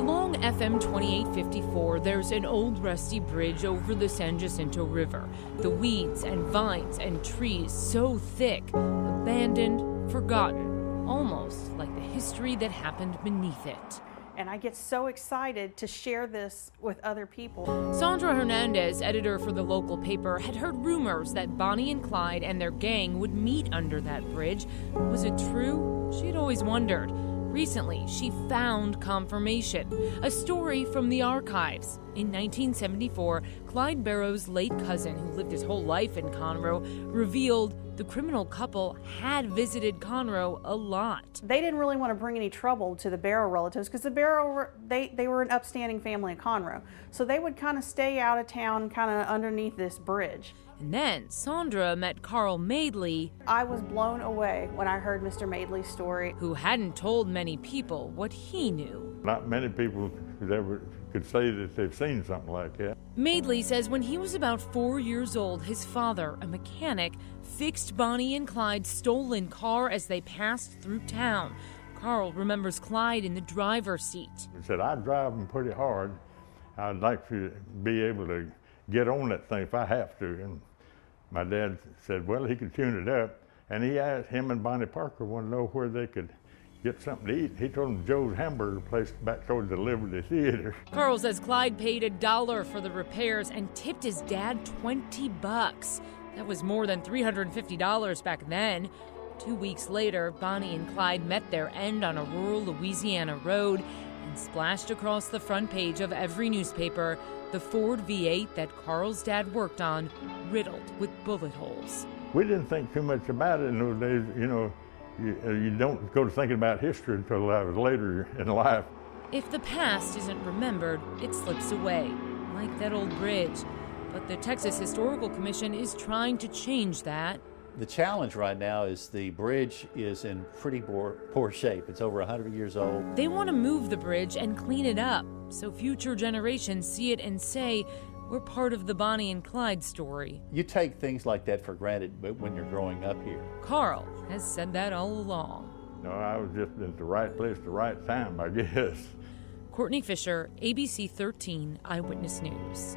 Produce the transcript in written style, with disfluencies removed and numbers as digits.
Along FM 2854, there's an old rusty bridge over the San Jacinto River. The weeds and vines and trees so thick, abandoned, forgotten, almost like the history that happened beneath it. And I get so excited to share this with other people. Sandra Hernandez, editor for the local paper, had heard rumors that Bonnie and Clyde and their gang would meet under that bridge. Was it true? She'd always wondered. Recently, she found confirmation, a story from the archives. In 1974, Clyde Barrow's late cousin, who lived his whole life in Conroe, revealed the criminal couple had visited Conroe a lot. They didn't really want to bring any trouble to the Barrow relatives because the Barrow, they were an upstanding family in Conroe. So they would kind of stay out of town, kind of underneath this bridge. And then Sandra met Carl Madeley. I was blown away when I heard Mr. Madeley's story. Who hadn't told many people what he knew. Not many people could say that they've seen something like that. Madeley says when he was about 4 years old, his father, a mechanic, fixed Bonnie and Clyde's stolen car as they passed through town. Carl remembers Clyde in the driver's seat. He said, I drive them pretty hard. I'd like to be able to get on that thing if I have to. And my dad said, well, he could tune it up. And he asked him and Bonnie Parker wanted to know where they could get something to eat. He told them Joe's Hamburger place back toward the Liberty Theater. Carl says Clyde paid $1 for the repairs and tipped his dad $20. That was more than $350 back then. 2 weeks later, Bonnie and Clyde met their end on a rural Louisiana road and splashed across the front page of every newspaper the Ford V8 that Carl's dad worked on, riddled with bullet holes. We didn't think too much about it in those days. You know, you don't go to thinking about history until I was later in life. If the past isn't remembered, it slips away, like that old bridge. But the Texas Historical Commission is trying to change that. The challenge right now is the bridge is in pretty poor shape. It's over 100 years old. They want to move the bridge and clean it up so future generations see it and say, we're part of the Bonnie and Clyde story. You take things like that for granted but when you're growing up here. Carl has said that all along. No, I was just at the right place at the right time, I guess. Courtney Fisher, ABC 13 Eyewitness News.